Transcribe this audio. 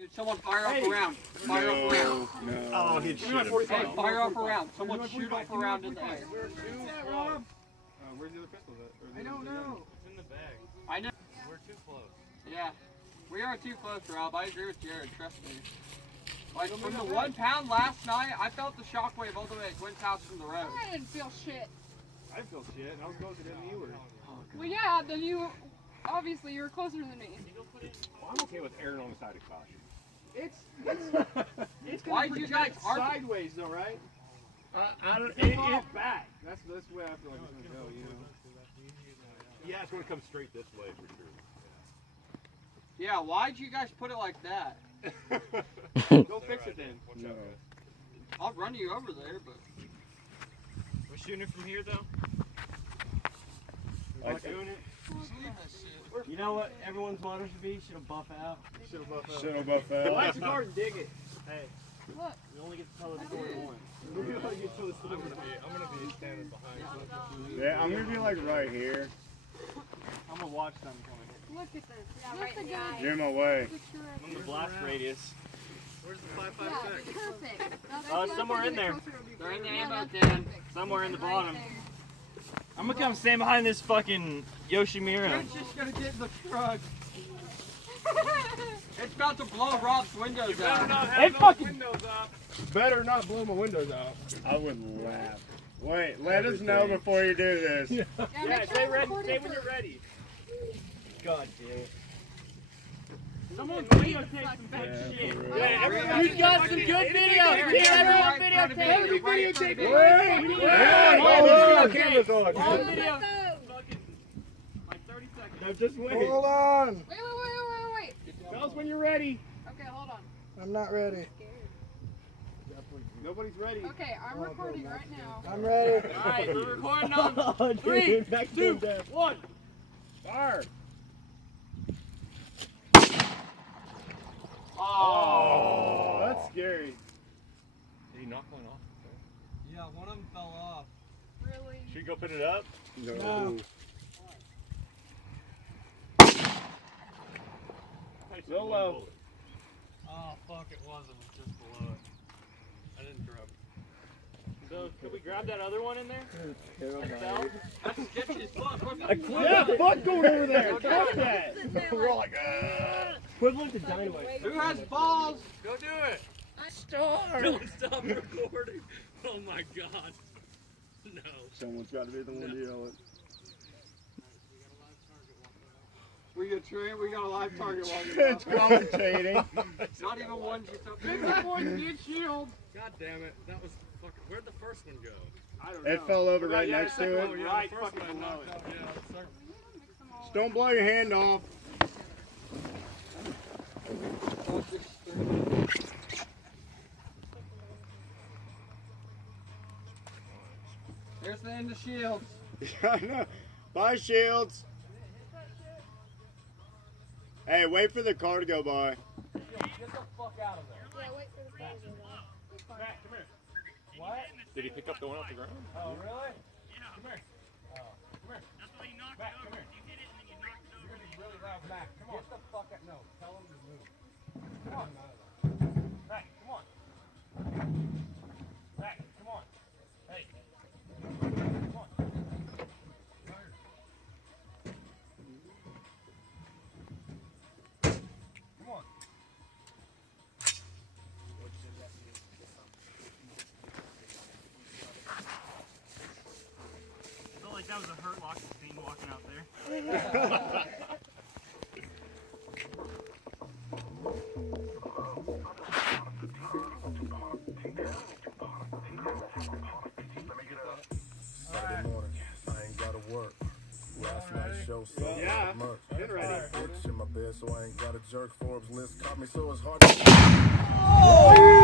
Dude, someone fire off a round. Fire off a round. No. Oh, he'd shoot him. Hey, fire off a round. Someone shoot off a round in the air. Where's the other pistol at? I don't know. It's in the bag. I know. We're too close. Yeah. We are too close, Rob. I agree with Jared. Trust me. Like, from the 1 pound last night, I felt the shockwave all the way at Gwen's house from the road. I didn't feel shit. I feel shit, and I was closer than you were. Well, yeah, then you, obviously, you were closer than me. Well, I'm okay with erring on the side of caution. It's Why gonna did you guys project argue? sideways, though, right? I don't. It's all back. That's the way I feel like it's gonna go. You know. Yeah, it's gonna come straight this way for sure. Yeah, why'd you guys put it like that? Go fix it then. No. I'll run you over there, but... We're shooting it from here, though. We're not doing it. You know what everyone's motto should be? Should have buff out. Should have buffed out. Shuttle buffet. Well, that's a garden, dig it. Hey, Look. you only get to tell the story once. I'm gonna be standing behind. Yeah, I'm gonna be like right here. I'm gonna watch them coming. Look at this. Just a good You're in my way. picture of I'm the blast radius. Where's the Yeah, 5.56? perfect. Somewhere in there. They're in the Yeah, ammo that's tin. perfect. Somewhere in the Right bottom. there. I'm gonna come stand behind this fucking Yoshimura. It's just gonna get in the truck. It's about to blow Rob's windows out. It fucking. Windows up. Better not blow my windows out. I would laugh. Wait, let us know before you do this. Yeah, Yeah, make sure stay I'm ready. recording Stay when first. you're ready. God damn it. Someone Fucking videotape some Yeah, bad shit. for real. Yeah, we've got some good videos. Get everyone videotape. Camera's on. All video. Like 30 seconds. Now just wait. Hold on. Wait. Tell us when you're ready. Okay, hold on. I'm not ready. Nobody's ready. Okay, I'm recording right now. I'm ready. Alright, we're recording on 3, 2, 1. Fire. Oh. That's scary. Did he knock one off? Yeah, one of them fell off. Really? Should we go put it up? No. So low. Oh, fuck, it wasn't. It was just below it. I didn't drop it. So, could we grab that other one in there? That's sketchy as fuck. Yeah, fuck going over there. Fuck that. We're all like, Equivalent to dynamite. Who has balls? Go do it. Don't stop recording. Oh my god. No. Someone's got to be the one to yell it. We got a live target walking It's up. commentating. Not even one just up Big there. boys need shield. God damn it. That was fucking. Where'd the first one go? I don't know. It fell over right Yeah, next the to second it. one, Right the first fucking one I below knocked it. out. Yeah, the second Just don't blow your hand off. There's the end of shields. I know. Bye, Shields. Hey, wait for the car to go by. Get the fuck out of there. Yeah, wait for the phaser. Back, come here. What? Did he pick up the one off the ground? Oh, really? Yeah. Come here. Oh, come here. That's why you knocked back, it over. Come here. You hit it and then you knocked it over. You're gonna be really loud back. Come on. Get the fuck out. No, tell him to move. Come on. Back, come on. Back, come on. Hey. Come on. Come on. I felt like that was a Hurt Locker scene walking out there. Saturday morning, I ain't gotta work. Last night's show sold Yeah, merch. been ready. Rich in my bed, so I ain't got a jerk. Forbes list caught me, so it's hard to.